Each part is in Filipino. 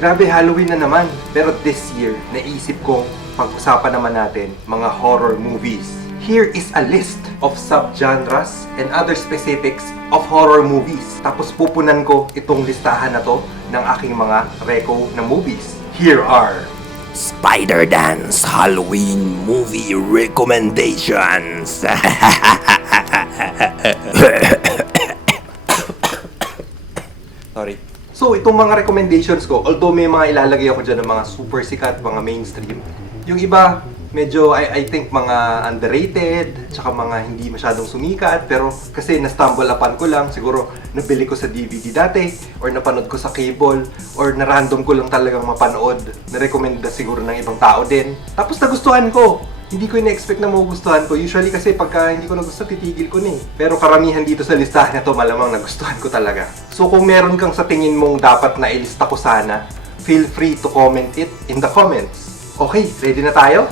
Grabe, Halloween na naman. Pero this year, naisip kong pag-usapan naman natin mga horror movies. Here is a list of subgenres and other specifics of horror movies. Tapos pupunan ko itong listahan na to ng aking mga reco na movies. Here are Spider Dance Halloween Movie Recommendations. Sorry. So, itong mga recommendations ko, although may mga ilalagay ako dyan ng mga super sikat, mga mainstream, yung iba, medyo, I think, mga underrated, tsaka mga hindi masyadong sumikat, pero kasi na-stumble upon ko lang, siguro nabili ko sa DVD dati, or napanood ko sa cable, or na-random ko lang talagang mapanood, na-recommend na siguro ng ibang tao din. Tapos nagustuhan ko! Hindi ko ina-expect na magugustuhan ko. Usually kasi pagka hindi ko nagustuhan, titigil ko na eh. Pero karamihan dito sa listahan na to, malamang nagustuhan ko talaga. So kung meron kang sa tingin mong dapat na ilista ko sana, feel free to comment it in the comments. Okay, ready na tayo?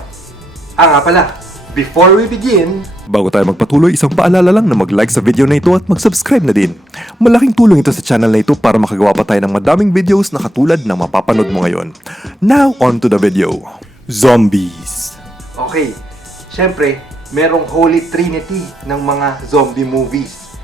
Nga pala, before we begin, Bago tayo magpatuloy, isang paalala lang na mag-like sa video na ito at mag-subscribe na din. Malaking tulong ito sa channel na ito para makagawa pa tayo ng madaming videos na katulad ng mapapanood mo ngayon. Now, on to the video. Zombies. okay, syempre, merong holy trinity ng mga zombie movies.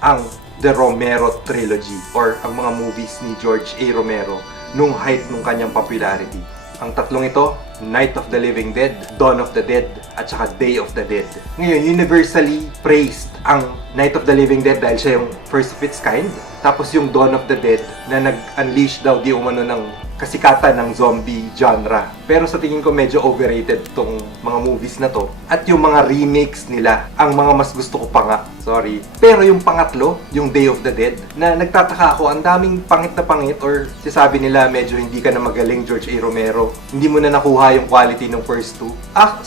Ang The Romero Trilogy or ang mga movies ni George A. Romero nung height ng kanyang popularity. Ang tatlong ito, Night of the Living Dead, Dawn of the Dead, at saka Day of the Dead. Ngayon, universally praised ang Night of the Living Dead dahil siya yung first of its kind. Tapos yung Dawn of the Dead na nag-unleash daw di umano ng kasikatan ng zombie genre. Pero sa tingin ko medyo overrated tong mga movies na to. At yung mga remakes nila, ang mga mas gusto ko pa nga. Sorry. Pero yung pangatlo, yung Day of the Dead, na nagtataka ako, ang daming pangit na pangit or sasabi nila medyo hindi ka na magaling, George A. Romero. Hindi mo na nakuha yung quality ng first two.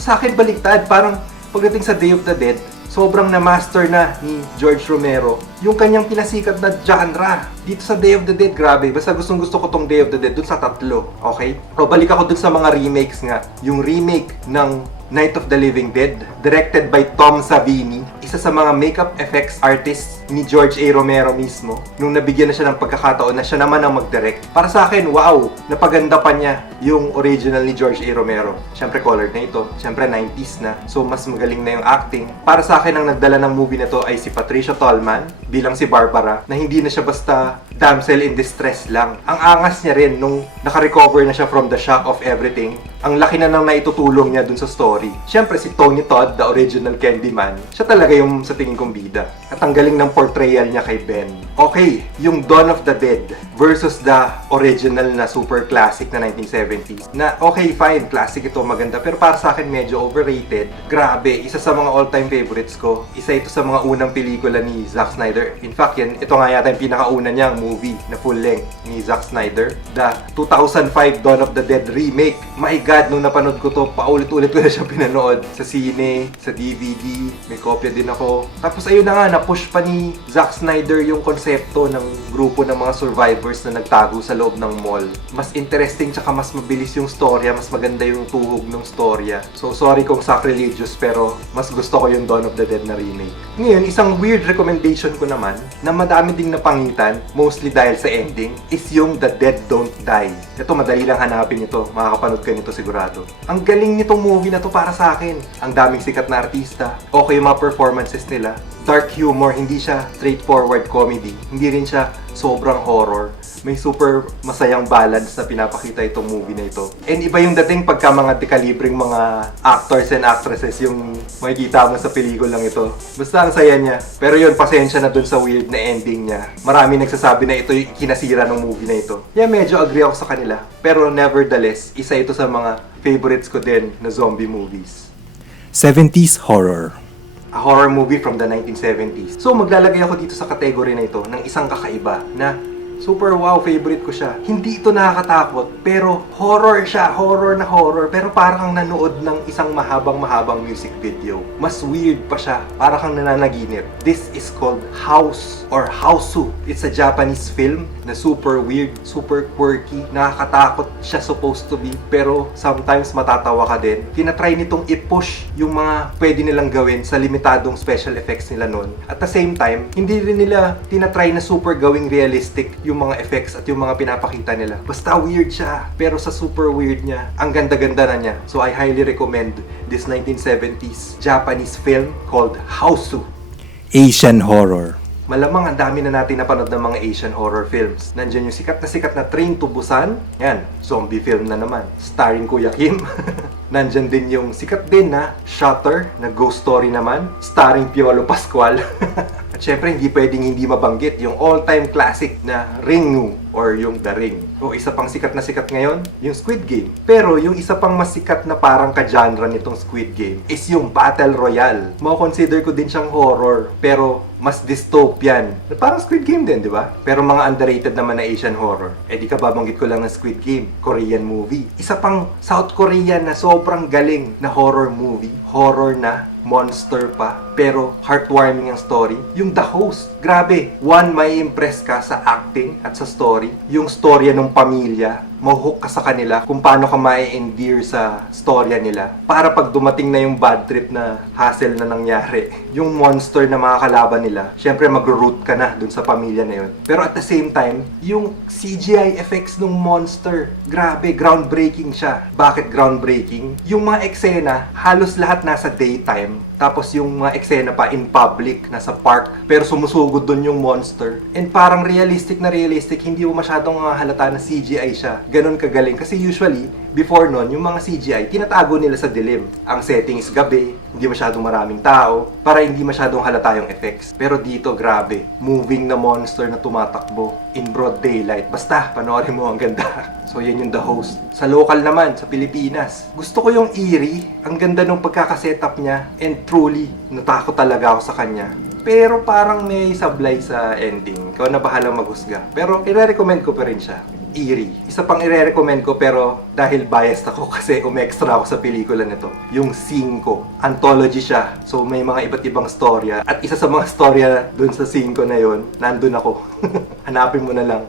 Sa akin baliktad, parang pagdating sa Day of the Dead, sobrang na-master na ni George Romero yung kanyang pinasikat na genre. Dito sa Day of the Dead, grabe. Basta gustong-gusto ko tong Day of the Dead dun sa tatlo. Okay? O balik ako dun sa mga remakes nga. Yung remake ng Night of the Living Dead, directed by Tom Savini, isa sa mga makeup effects artists ni George A. Romero mismo, nung nabigyan na siya ng pagkakataon na siya naman ang mag-direct. Para sa akin, wow! Napaganda pa niya yung original ni George A. Romero. Siyempre colored na ito. Siyempre 90s na. So mas magaling na yung acting. Para sa akin, ang nagdala ng movie na to ay si Patricia Tallman bilang si Barbara, na hindi na siya basta damsel in distress lang. Ang angas niya rin nung naka-recover na siya from the shock of everything. Ang laki na nang naitutulong niya dun sa story. Siyempre si Tony Todd, the original Candyman, siya talaga yung sa tingin kong bida. At ang galing ng portrayal niya kay Ben. Okay, yung Dawn of the Dead versus the original na super classic na 1970s. Na okay, fine, classic ito, maganda. Pero para sa akin medyo overrated. Grabe, isa sa mga all-time favorites ko. Isa ito sa mga unang pelikula ni Zack Snyder. In fact, ito nga yata yung pinakauna niyang movie na full length ni Zack Snyder. The 2005 Dawn of the Dead remake. My God, nung napanood ko to, paulit-ulit ko na siya pinanood sa sine, sa DVD, may kopya din ako. Tapos ayun na nga, na-push pa ni Zack Snyder yung konsepto ng grupo ng mga survivors na nagtago sa loob ng mall. Mas interesting tsaka mas mabilis yung storya, mas maganda yung tuhog ng storya. So sorry kung sacrilegious pero mas gusto ko yung Dawn of the Dead na remake. Ngayon, isang weird recommendation ko naman na madami ding napangitan, mostly dahil sa ending, is yung The Dead Don't Die. Ito, madali lang hanapin ito. Makakapanood ka nito sigurado. Ang galing nitong movie na to para sa akin. Ang daming sikat na artista. Okay yung mga performances nila. Dark humor, hindi siya straightforward comedy. Hindi rin siya sobrang horror. May super masayang balance na pinapakita itong movie na ito. And iba yung dating pagka mga dekalibreng mga actors and actresses yung makikita mo sa pelikulang ito. Basta ang saya niya. Pero yun, pasensya na dun sa weird na ending niya. Marami nagsasabi na ito yung kinasira ng movie na ito. Yeah, medyo agree ako sa kanila. Pero nevertheless, isa ito sa mga favorites ko din na zombie movies. 70s horror. A horror movie from the 1970s. So maglalagay ako dito sa category na ito ng isang kakaiba na super wow, favorite ko siya. Hindi ito nakakatakot, pero horror siya, horror na horror, pero parang kang nanood ng isang mahabang music video. Mas weird pa siya, parang kang nananaginip. This is called House or Hausu. It's a Japanese film na super weird, super quirky, nakakatakot siya supposed to be, pero sometimes matatawa ka din. Tinatry nitong i-push yung mga pwede nilang gawin sa limitadong special effects nila nun. At the same time, hindi rin nila tinatry na super gawing realistic yung mga effects at yung mga pinapakita nila. Basta weird siya, pero sa super weird niya, ang ganda-ganda na niya. So I highly recommend this 1970s Japanese film called Hausu. Asian horror. Malamang ang dami na natin napanood ng mga Asian horror films. Nandiyan yung sikat na Train to Busan. Yan, zombie film na naman. Starring Kuya Kim. Nandiyan din yung sikat din na Shutter, na ghost story naman. Starring Piolo Pascual. At syempre, hindi pwedeng hindi mabanggit yung all-time classic na Ringu or yung The Ring. O isa pang sikat ngayon, yung Squid Game. Pero yung isa pang mas sikat na parang ka-genre nitong Squid Game is yung Battle Royale. Consider ko din siyang horror, pero mas dystopian. Na parang Squid Game din, di ba? Pero mga underrated naman na Asian horror. Eh di ka babanggit ko lang ng Squid Game, Korean movie. Isa pang South Korean na sobrang galing na horror movie. Horror na, monster pa, pero heartwarming ang story. Yung The Host, grabe. One, may impress ka sa acting at sa story. Yung storya ng pamilya, mahuhook ka sa kanila kung paano ka mai-endear sa storya nila. Para pag dumating na yung bad trip na hassle na nangyari, yung monster na mga kalaban nila, syempre magro-root ka na dun sa pamilya na yun. Pero at the same time, yung CGI effects ng monster, grabe, groundbreaking siya. Bakit groundbreaking? Yung mga eksena, halos lahat nasa daytime. Tapos yung mga eksena pa in public, nasa park, pero sumusugod dun yung monster. And parang realistic na realistic, hindi mo masyadong halata na CGI siya. Ganun kagaling. Kasi usually, before nun, yung mga CGI, tinatago nila sa dilim. Ang setting is gabi, hindi masyadong maraming tao, para hindi masyadong halata yung effects. Pero dito, grabe. Moving na monster na tumatakbo in broad daylight. Basta, panoorin mo, ang ganda. So, yan yung The Host. Sa local naman, sa Pilipinas, gusto ko yung eerie. Ang ganda ng pagkakasetup niya. And truly, natakot talaga ako sa kanya. Pero parang may sablay sa ending. Ikaw na bahalang maghusga. Pero i-recommend ko pa rin siya. Eerie. Isa pang i-recommend ko pero dahil biased ako kasi umextra ako sa pelikula nito. Yung 5. Anthology siya. So may mga iba't ibang storya. At isa sa mga storya dun sa 5 na yon, nandun ako. Hanapin mo na lang.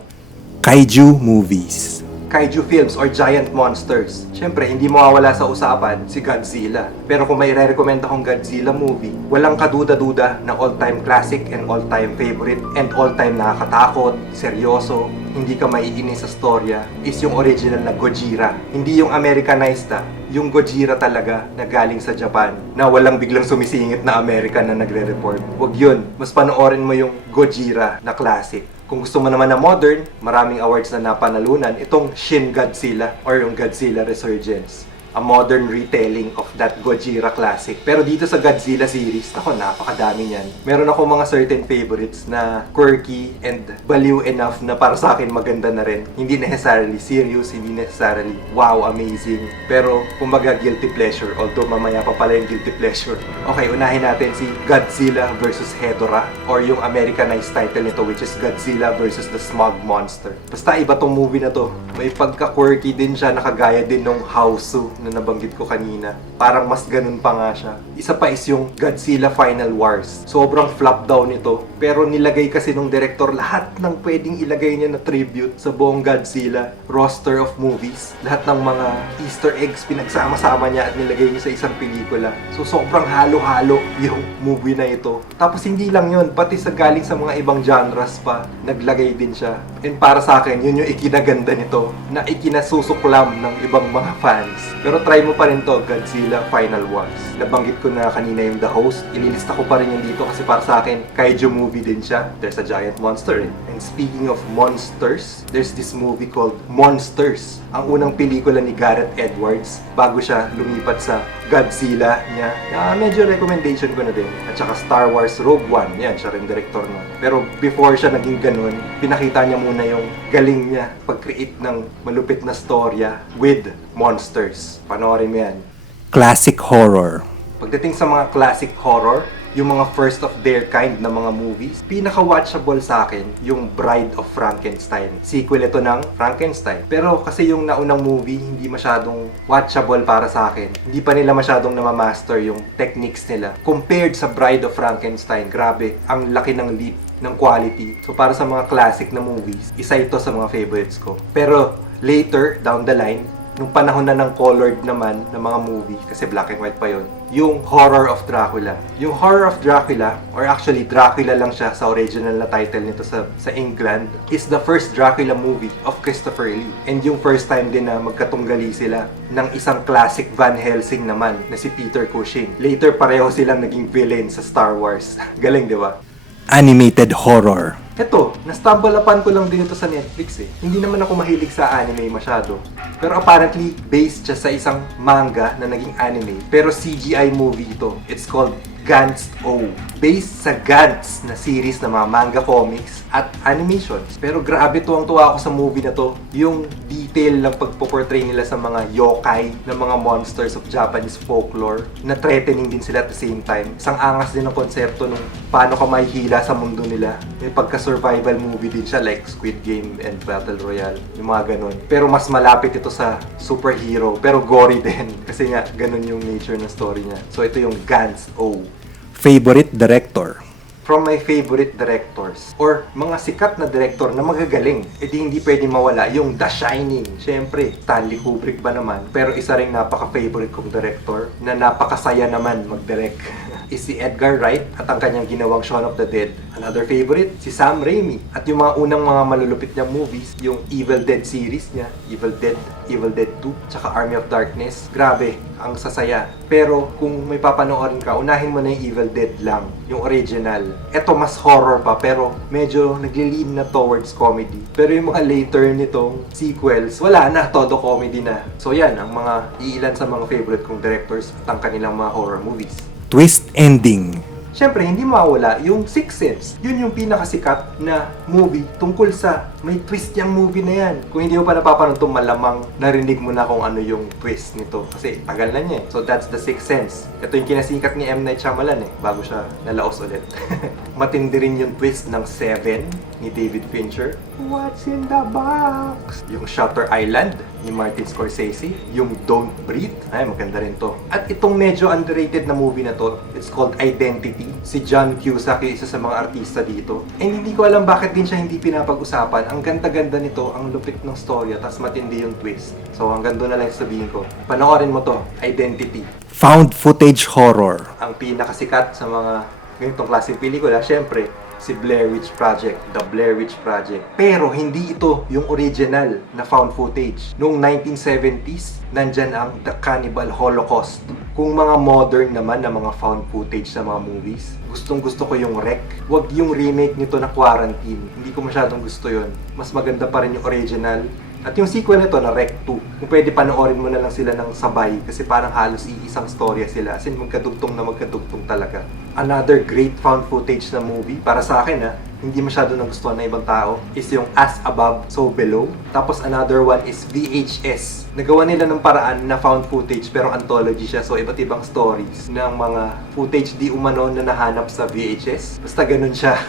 Kaiju movies. Kaiju films or giant monsters. Siyempre, hindi mawawala sa usapan si Godzilla. Pero kung may re-recommend akong Godzilla movie, walang kaduda-duda na all-time classic and all-time favorite and all-time nakakatakot, seryoso, hindi ka maiinis sa storya, is yung original na Gojira. Hindi yung Americanized yung Gojira talaga na galing sa Japan na walang biglang sumisingit na American na nagre-report. Wag yun. Mas panoorin mo yung Gojira na classic. Kung gusto mo naman na modern, maraming awards na napanalunan itong Shin Godzilla or yung Godzilla Resurgence. A modern retelling of that Gojira classic. Pero dito sa Godzilla series, ako, napakadami niyan. Meron ako mga certain favorites na quirky and baliw enough na para sa akin maganda na rin. Hindi necessarily serious, hindi necessarily wow, amazing. Pero, kumbaga, guilty pleasure. Although, mamaya pa pala yung guilty pleasure. Okay, unahin natin si Godzilla vs. Hedorah or yung Americanized title nito which is Godzilla vs. the Smog Monster. Basta iba tong movie na to. May pagka-quirky din siya, nakagaya din nung Hausu na nabanggit ko kanina. Parang mas ganun pa nga siya. Isa pa is yung Godzilla Final Wars. Sobrang flop daw nito. Pero nilagay kasi nung director lahat ng pwedeng ilagay niya na tribute sa buong Godzilla roster of movies. Lahat ng mga Easter eggs pinagsama-sama niya at nilagay niya sa isang pelikula. So sobrang halo-halo yung movie na ito. Tapos hindi lang yun, pati sa galing sa mga ibang genres pa, naglagay din siya. And para sa akin, yun yung ikinaganda nito na ikinasusukulam ng ibang mga fans. Pero try mo pa rin to, Godzilla Final Wars. Nabanggit ko na kanina yung The Host. Ililista ko pa rin yung dito kasi para sa akin, kaiju movie din siya. There's a giant monster eh. And speaking of monsters, there's this movie called Monsters. Ang unang pelikula ni Gareth Edwards bago siya lumipat sa Godzilla niya. Medyo recommendation ko na din. At saka Star Wars Rogue One. Yan, siya rin director nun. Pero before siya naging ganun, pinakita niya muna yung galing niya pag-create ng malupit na storya with monsters. Panoorin mo yan. Classic horror. Pagdating sa mga classic horror, yung mga first of their kind na mga movies, pinaka-watchable sa akin yung Bride of Frankenstein. Sequel ito ng Frankenstein. Pero kasi yung naunang movie, hindi masyadong watchable para sa akin. Hindi pa nila masyadong namamaster yung techniques nila. Compared sa Bride of Frankenstein, grabe, ang laki ng leap ng quality. So para sa mga classic na movies, isa ito sa mga favorites ko. Pero later, down the line, nung panahon na ng colored naman ng mga movie, kasi black and white pa yon, yung Horror of Dracula. Yung Horror of Dracula, or actually Dracula lang siya sa original na title nito sa England, is the first Dracula movie of Christopher Lee. And yung first time din na magkatunggali sila ng isang classic Van Helsing naman na si Peter Cushing. Later, pareho silang naging villain sa Star Wars. Galing, di ba? Animated horror. Eto, na-stumble upon ko lang din ito sa Netflix eh. Hindi naman ako mahilig sa anime masyado. Pero apparently, based siya sa isang manga na naging anime. Pero CGI movie ito. It's called Gantz O. Based sa Gantz na series ng mga manga comics at animations. Pero grabe tuwang-tuwa ako sa movie na to. Yung detail ng pagpo-portray nila sa mga yokai, ng mga monsters of Japanese folklore, na threatening din sila at the same time. Isang angas din ang konsepto nung paano ka mahihila sa mundo nila. May pagka-survival movie din siya like Squid Game and Battle Royale. Yung mga ganun. Pero mas malapit ito sa superhero. Pero gory din. Kasi nga, ganun yung nature ng story niya. So ito yung Gantz O. Favorite director. From my favorite directors or mga sikat na director na magagaling, edi hindi pwedeng mawala yung The Shining. Siyempre, Stanley Kubrick ba naman? Pero isa ring napaka-favorite kong director na napakasaya naman mag-direct is si Edgar Wright at ang kanyang ginawang Shaun of the Dead. Another favorite, si Sam Raimi. At yung mga unang mga malulupit niyang movies, yung Evil Dead series niya, Evil Dead 2, tsaka Army of Darkness. Grabe, ang sasaya. Pero kung may papanoorin ka, unahin mo na yung Evil Dead lang, yung original. Eto mas horror pa, pero medyo nagli-lean na towards comedy. Pero yung mga later nitong sequels, wala na, todo comedy na. So yan, ang mga iilan sa mga favorite kong directors at ang kanilang mga horror movies. Twist ending. Siyempre, hindi mawala yung Sixth Sense. Yun yung pinakasikat na movie tungkol sa may twist yung movie na yan. Kung hindi mo pa napapanood ito, malamang narinig mo na kung ano yung twist nito. Kasi tagal na niya eh. So that's the Sixth Sense. Ito yung kinasikat ni M. Night Shyamalan eh, bago siya nalaos ulit. Matindi rin yung twist ng Seven ni David Fincher. What's in the box? Yung Shutter Island ni Martin Scorsese. Yung Don't Breathe. Ay, maganda rin to. At itong medyo underrated na movie na to, it's called Identity. Si John Cusack yung isa sa mga artista dito. And hindi ko alam bakit din siya hindi pinapag-usapan. Ang ganda-ganda nito, ang lupit ng storya, tas matindi yung twist. So hanggang doon na lang sabihin ko. Panoorin mo to, Identity. Found footage horror. Ang pinakasikat sa mga ganitong klaseng pelikula, syempre, si Blair Witch Project, The Blair Witch Project. Pero hindi ito yung original na found footage. Noong 1970s, nandyan ang The Cannibal Holocaust. Kung mga modern naman na mga found footage sa mga movies, gustong-gusto ko yung Wreck. Wag yung remake nito na Quarantine. Hindi ko masyadong gusto yon. Mas maganda pa rin yung original. At yung sequel nito na Wreck 2, kung pwede panoorin mo na lang sila ng sabay kasi parang halos iisang storya sila. As in, magkadugtong na magkadugtong talaga. Another great found footage na movie, para sa akin hindi masyado nagustuhan ng ibang tao, is yung As Above, So Below. Tapos another one is VHS. Nagawa nila ng paraan na found footage pero anthology siya. So iba't ibang stories ng mga footage di umano na nahanap sa VHS. Basta ganun siya.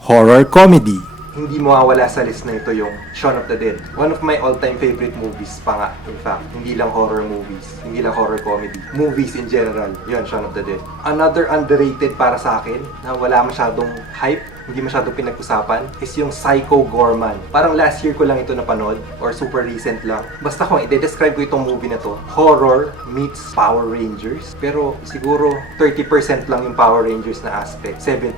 Horror comedy. Hindi mawawala sa list na ito yung Shaun of the Dead. One of my all-time favorite movies pa nga, in fact. Hindi lang horror movies, hindi lang horror comedy. Movies in general, yun, Shaun of the Dead. Another underrated para sa akin, na wala masyadong hype, hindi masyadong pinag-usapan, is yung Psycho Gorman. Parang last year ko lang ito napanood, or super recent lang. Basta kung i-describe ko itong movie na to, horror meets Power Rangers. Pero siguro 30% lang yung Power Rangers na aspect, 70%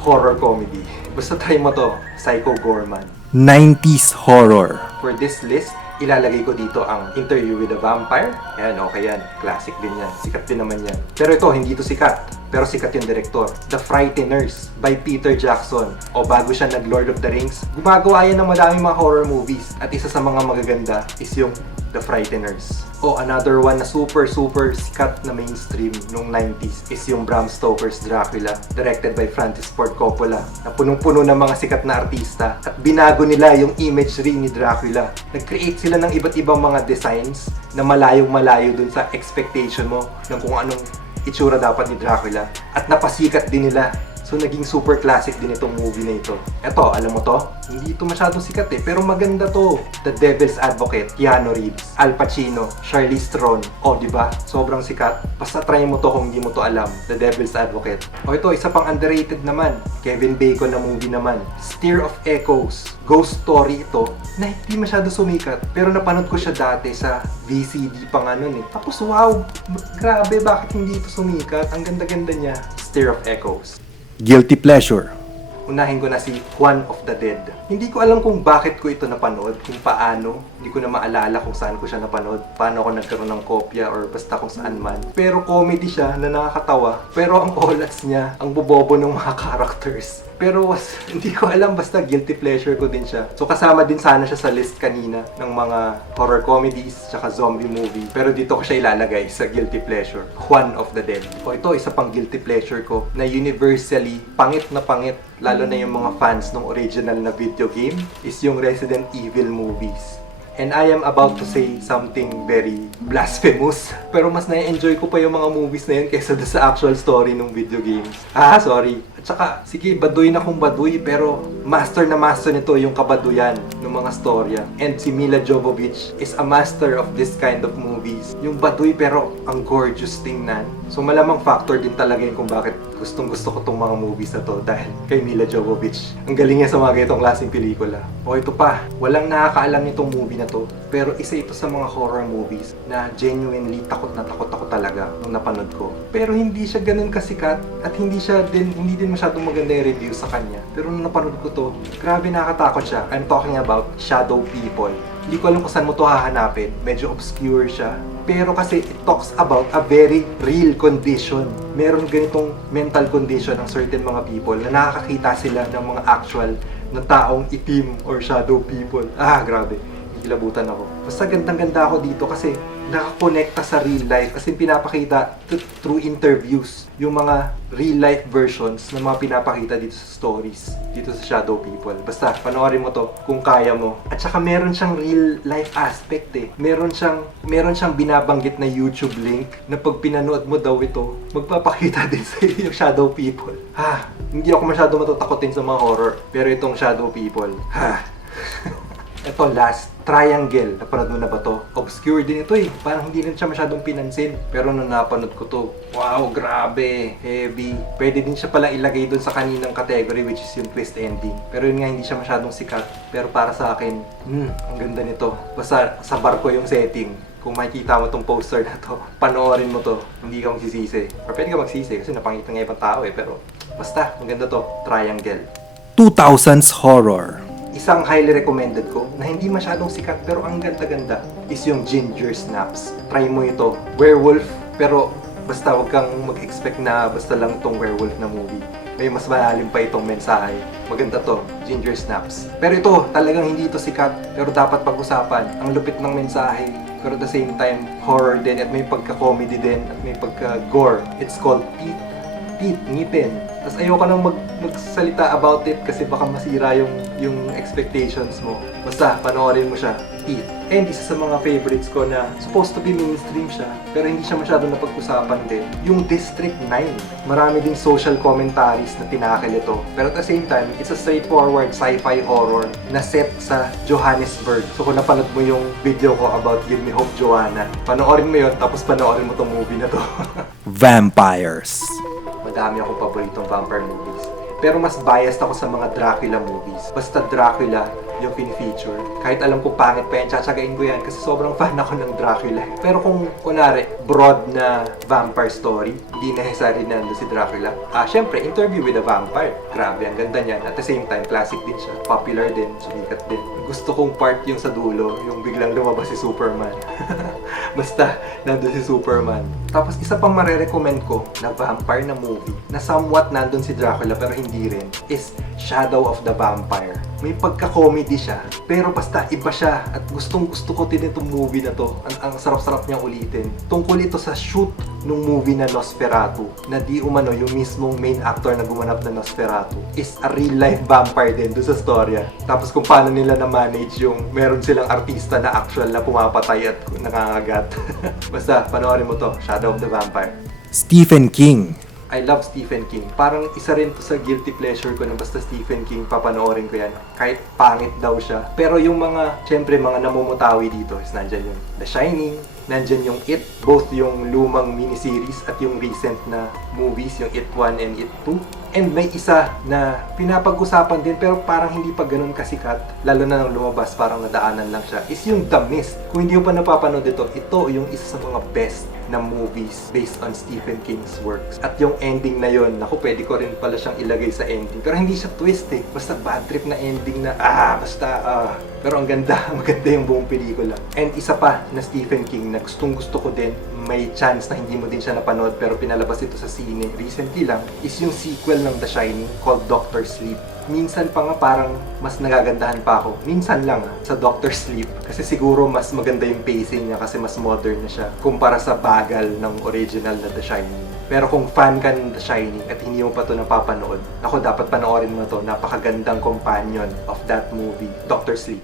horror comedy. Basta try mo to, Psycho Gorman. 90s horror. For this list, ilalagay ko dito ang Interview with a Vampire. Ayan, okay yan. Classic din yan. Sikat din naman yan. Pero ito, hindi ito sikat. Pero sikat yung direktor. The Frighteners by Peter Jackson. O bago siya nag-Lord of the Rings, gumagawa yan ng madaming mga horror movies. At isa sa mga magaganda is yung The Frighteners. O another one na super sikat na mainstream nung 90s is yung Bram Stoker's Dracula, directed by Francis Ford Coppola, na punong-puno ng mga sikat na artista at binago nila yung imagery ni Dracula. Nag-create sila ng iba't ibang mga designs na malayong-malayo dun sa expectation mo ng kung anong itsura dapat ni Dracula at napasikat din nila. So naging super classic din itong movie na ito. Eto, alam mo to? Hindi ito masyadong sikat pero maganda to. The Devil's Advocate, Keanu Reeves, Al Pacino, Charlize Theron. Oh, di ba? Sobrang sikat. Basta try mo to kung hindi mo to alam. The Devil's Advocate. O ito, isa pang underrated naman. Kevin Bacon na movie naman. Stir of Echoes. Ghost story ito na hindi masyado sumikat. Pero napanood ko siya dati sa VCD pa nga nun eh. Tapos wow, grabe bakit hindi ito sumikat? Ang ganda-ganda niya. Stir of Echoes. Guilty pleasure. Unahin ko na si Juan of the Dead. Hindi ko alam kung bakit ko ito napanood, kung paano. Hindi ko na maalala kung saan ko siya napanood, paano ako nagkaroon ng kopya or basta kung saan man. Pero comedy siya na nakakatawa. Pero ang olats niya, ang bobobo ng mga characters. Pero hindi ko alam, basta guilty pleasure ko din siya. So kasama din sana siya sa list kanina ng mga horror comedies tsaka zombie movie. Pero dito ko siya ilalagay sa guilty pleasure. Juan of the Dead. O ito, isa pang guilty pleasure ko na universally pangit na pangit, lalo na yung mga fans ng original na video game, is yung Resident Evil movies. And I am about to say something very blasphemous. Pero mas na-enjoy ko pa yung mga movies na yun kaysa sa actual story ng video games. Sorry. At saka, sige, baduy na kung baduy, pero master na master nito yung kabaduyan ng mga storya. And si Mila Jovovich is a master of this kind of movies. Yung baduy pero ang gorgeous tingnan. So malamang factor din talaga yun kung bakit gustong gusto ko tong mga movies na to dahil kay Mila Jovovich. Ang galing niya sa mga ganitong klaseng pelikula. O ito pa, walang nakakaalam nitong movie na to, pero isa ito sa mga horror movies na genuinely takot na takot ako talaga nung napanood ko. Pero hindi siya ganun kasikat at hindi din masyadong maganda yung review sa kanya. Pero nung napanood ko to, grabe nakakatakot siya. I'm talking about Shadow People. Hindi ko alam kung saan mo to hahanapin. Medyo obscure siya. Pero kasi it talks about a very real condition. Meron ganitong mental condition ng certain mga people na nakakakita sila ng mga actual na taong itim or shadow people. Grabe. Kilabutan ako. Basta gandang-ganda ako dito kasi nakakonekta sa real life kasi pinapakita through interviews yung mga real life versions ng mga pinapakita dito sa stories, dito sa Shadow People. Basta panoorin mo to kung kaya mo. At saka meron siyang real life aspect eh. Meron siyang binabanggit na YouTube link na pag pinanood mo daw ito, magpapakita din sa iyo yung Shadow People. Hindi ako masyado matatakotin sa mga horror, pero itong Shadow People, Ito last, Triangle. Napanood mo na ba to? Obscure din ito eh. Parang hindi rin siya masyadong pinansin. Pero nung napanood ko to, wow, grabe, heavy. Pwede din siya pala ilagay dun sa kaninang category which is yung twist ending. Pero yun nga, hindi siya masyadong sikat. Pero para sa akin, ang ganda nito. Basta sa barko yung setting. Kung makikita mo tong poster na to, panoorin mo to, hindi ka magsisisi. Or pwede ka magsisi kasi napangita nga ibang tao eh. Pero basta, ang ganda to, Triangle. 2000s horror. Isang highly recommended ko na hindi masyadong sikat pero ang ganda-ganda is yung Ginger Snaps. Try mo ito. Werewolf, pero basta wag kang mag-expect na basta lang itong werewolf na movie. May mas malalim pa itong mensahe. Maganda to, Ginger Snaps. Pero ito, talagang hindi ito sikat pero dapat pag-usapan. Ang lupit ng mensahe pero at the same time, horror din at may pagka-comedy din at may pagka-gore. It's called Teeth, ngipin. Tapos ayoko nang magsalita about it kasi baka masira yung expectations mo. Basta, panoorin mo siya. Teeth. And isa sa mga favorites ko na supposed to be mainstream siya, pero hindi siya masyado napag-usapan din. Yung District 9. Marami ding social commentaries na tinakil ito. Pero at the same time, it's a straightforward sci-fi horror na set sa Johannesburg. So kung napanood mo yung video ko about Give Me Hope, Joanna, panoorin mo yun, tapos panoorin mo tong movie na to. Vampires. Madami akong paboritong vampire movies. Pero mas biased ako sa mga Dracula movies. Basta Dracula yung pinifeature. Kahit alam ko pangit pa yan, tsatsagain ko yan kasi sobrang fan ako ng Dracula. Pero kung kunwari, broad na vampire story, hindi necessary na nandun si Dracula. Syempre, Interview with a Vampire. Grabe, ang ganda niyan. At the same time, classic din siya. Popular din, sumikat din. Gusto kong part yung sa dulo, yung biglang lumabas si Superman. Basta, nandun si Superman. Tapos, isa pang marerecommend ko na vampire na movie na somewhat nandun si Dracula pero hindi rin is Shadow of the Vampire. May pagka-comedy siya, pero basta iba siya at gustong-gusto ko din itong movie na to. Ang sarap-sarap niyang ulitin. Tungkol ito sa shoot nung movie na Nosferatu, na di umano yung mismong main actor na gumanap na Nosferatu is a real-life vampire din doon sa storya. Tapos kung paano nila na-manage yung meron silang artista na actual na pumapatay at nangangagat. Basta, panoorin mo to, Shadow of the Vampire. Stephen King. I love Stephen King. Parang isa rin to sa guilty pleasure ko na basta Stephen King, papanoorin ko yan. Kahit pangit daw siya. Pero yung mga, syempre, mga namumutawi dito is nandyan yung The Shining, nandyan yung It, both yung lumang miniseries at yung recent na movies, yung It 1 and It 2. And may isa na pinapag-usapan din pero parang hindi pa ganun kasikat, lalo na nang lumabas, parang nadaanan lang siya, is yung The Mist. Kung hindi mo pa napapanood ito yung isa sa mga best na movies based on Stephen King's works. At yung ending na yon, naku, pwede ko rin pala siyang ilagay sa ending. Pero hindi siya twist eh. Basta bad trip na ending na, pero ang ganda, maganda yung buong pelikula. And isa pa na Stephen King na gustong gusto ko din, may chance na hindi mo din siya napanood pero pinalabas ito sa sine recently lang, is yung sequel ng The Shining called Doctor Sleep. Minsan pa nga parang mas nagagandahan pa ako, minsan lang sa Doctor Sleep, kasi siguro mas maganda yung pacing niya kasi mas modern na siya kumpara sa bagal ng original na The Shining. Pero kung fan ka ng The Shining at hindi mo pa ito napapanood, ako, dapat panoorin mo to. Napakagandang companion of that movie, Doctor Sleep.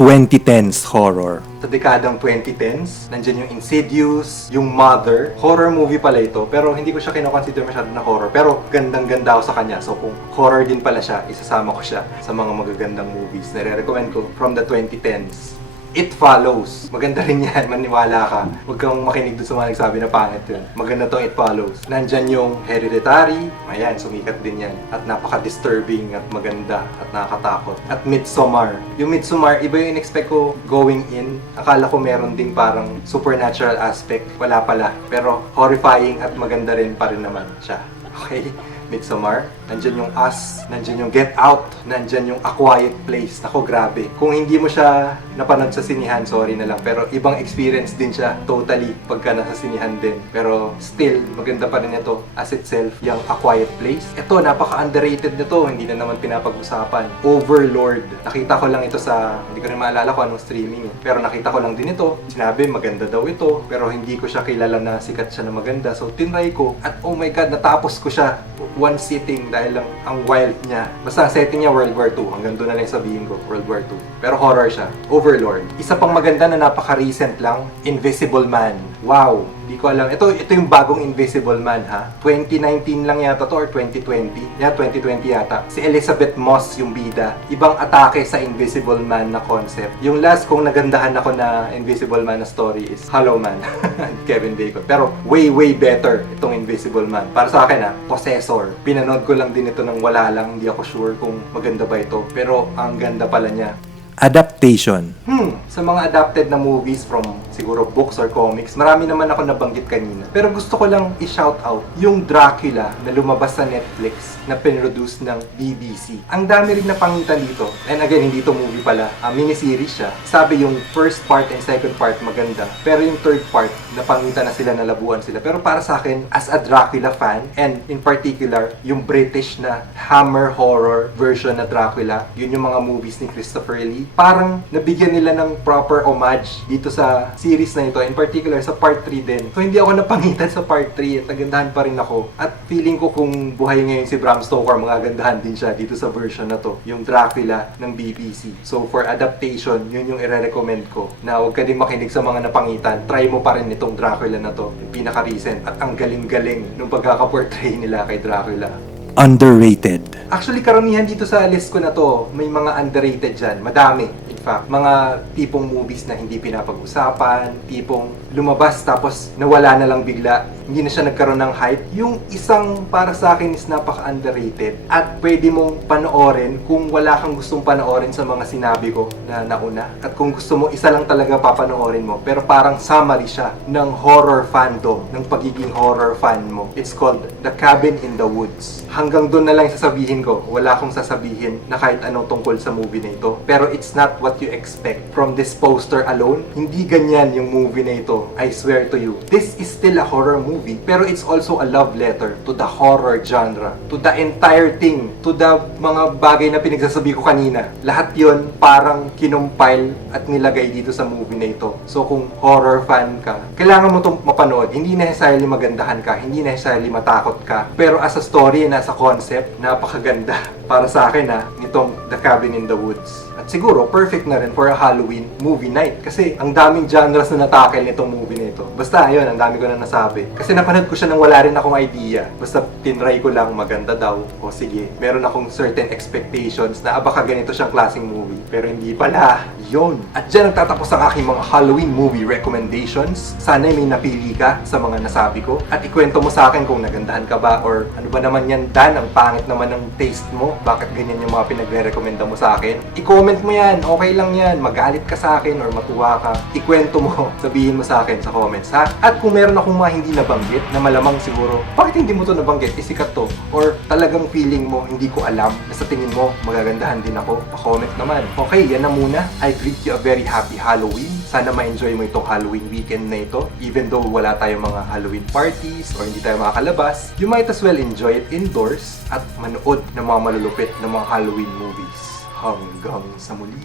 2010s horror. Sa dekadang 2010s, nandyan yung Insidious, yung Mother. Horror movie pala ito, pero hindi ko siya kinoconsider masyado na horror. Pero gandang-ganda ako sa kanya. So kung horror din pala siya, isasama ko siya sa mga magagandang movies na re-recommend ko from the 2010s. It Follows. Maganda rin yan, maniwala ka. Huwag kang makinig doon sa mga nagsabi na pangit yun. Maganda tong It Follows. Nandyan yung Hereditary. Ayan, sumikat din yan. At napaka-disturbing at maganda at nakakatakot. At Midsommar. Yung Midsommar, iba yung in-expect ko going in. Akala ko meron ding parang supernatural aspect. Wala pala. Pero horrifying at maganda rin pa rin naman siya. Okay? Midsommar, nandyan yung Us, nandyan yung Get Out, nandyan yung A Quiet Place. Ako, grabe. Kung hindi mo siya napanood sa sinihan, sorry na lang. Pero ibang experience din siya, totally, pagka nasa sinihan din. Pero still, maganda pa rin ito as itself, yung A Quiet Place. Ito, napaka-underrated na to, hindi na naman pinapag-usapan. Overlord. Nakita ko lang ito sa, hindi ko rin maalala kung anong streaming. Pero nakita ko lang din ito. Sinabi, maganda daw ito. Pero hindi ko siya kilala na sikat siya na maganda. So, tinry ko. At oh my God, natapos ko siya one sitting dahil lang ang wild niya. Basta ang setting niya World War II. Hanggang doon na lang sabihin ko, World War II. Pero horror siya. Overlord. Isa pang maganda na napaka-recent lang, Invisible Man. Wow! Di ko alam. Ito yung bagong Invisible Man, ha? 2019 lang yata to or 2020. Yeah, 2020 yata. Si Elizabeth Moss yung bida. Ibang atake sa Invisible Man na concept. Yung last kong nagandahan ako na Invisible Man na story is Hollow Man. Kevin Bacon. Pero way better itong Invisible Man. Para sa akin, ha? Possessor. Pinanood ko lang din ito nang wala lang. Hindi ako sure kung maganda ba ito. Pero ang ganda pala niya. Adaptation. Sa mga adapted na movies from siguro books or comics, marami naman ako nabanggit kanina. Pero gusto ko lang i-shout out yung Dracula na lumabas sa Netflix na pinroduce ng BBC. Ang dami rin napangitan dito. And again, hindi to movie pala. Miniseries siya. Sabi yung first part and second part maganda. Pero yung third part, napangitan na sila, nalabuan sila. Pero para sa akin, as a Dracula fan, and in particular, yung British na Hammer horror version na Dracula, yun yung mga movies ni Christopher Lee. Parang nabigyan nila ng proper homage dito sa series na ito, in particular sa part 3 din. So hindi ako napangitan sa part 3 at nagandahan pa rin ako. At feeling ko kung buhay ngayon si Bram Stoker, magagandahan din siya dito sa version na to, yung Dracula ng BBC. So for adaptation, yun yung i-recommend ko, na huwag ka din makinig sa mga napangitan. Try mo pa rin itong Dracula na to, yung pinaka-recent, at ang galing-galing nung pagkaka-portray nila kay Dracula. Underrated. Actually, karamihan dito sa list ko na to, may mga underrated dyan. Madami, in fact. Mga tipong movies na hindi pinapag-usapan, tipong lumabas tapos nawala na lang bigla, hindi na siya nagkaroon ng hype. Yung isang para sa akin is napaka-underrated at pwede mong panoorin kung wala kang gustong panoorin sa mga sinabi ko na nauna. At kung gusto mo, isa lang talaga papanoorin mo. Pero parang summary siya ng horror fandom, ng pagiging horror fan mo. It's called The Cabin in the Woods. Hanggang doon na lang sasabihin ko. Wala akong sasabihin na kahit anong tungkol sa movie na ito. Pero it's not what you expect. From this poster alone, hindi ganyan yung movie na ito. I swear to you. This is still a horror movie, pero it's also a love letter to the horror genre. To the entire thing. To the mga bagay na pinagsasabi ko kanina. Lahat yon parang kinumpile at nilagay dito sa movie na ito. So kung horror fan ka, kailangan mo itong mapanood. Hindi necessarily magandahan ka, hindi necessarily matakot ka. Pero as a story and as a concept, napakaganda. Para sa akin nitong The Cabin in the Woods. At siguro, perfect na rin for a Halloween movie night. Kasi ang daming genres na natakel nitong movie na ito. Basta, ayun, ang dami ko na nasabi. Kasi napanood ko siya nang wala rin akong idea. Basta, tinry ko lang maganda daw. O sige, meron akong certain expectations na baka ganito siyang klaseng movie. Pero hindi pala. Yun. At dyan nagtatapos ang aking mga Halloween movie recommendations. Sana may napili ka sa mga nasabi ko. At ikwento mo sa akin kung nagandahan ka ba or ano ba naman yan, Dan, ang pangit naman ng taste mo. Bakit ganyan yung mga pinagre-recommenda mo sa akin? I-comment mo yan. Okay lang yan. Magalit ka sa akin or matuwa ka. Ikwento mo. Sabihin mo sa akin sa comments, ha? At kung meron akong mga hindi nabanggit na malamang siguro, bakit hindi mo to nabanggit? Isikat to. Or talagang feeling mo, hindi ko alam na sa tingin mo, magagandahan din ako. Pa-comment naman. Okay, yan na muna. I greet you a very happy Halloween. Sana ma-enjoy mo itong Halloween weekend na ito. Even though wala tayong mga Halloween parties or hindi tayo makakalabas, you might as well enjoy it indoors at manood ng mga malulupit na mga Halloween movies. Hanggang sa muli.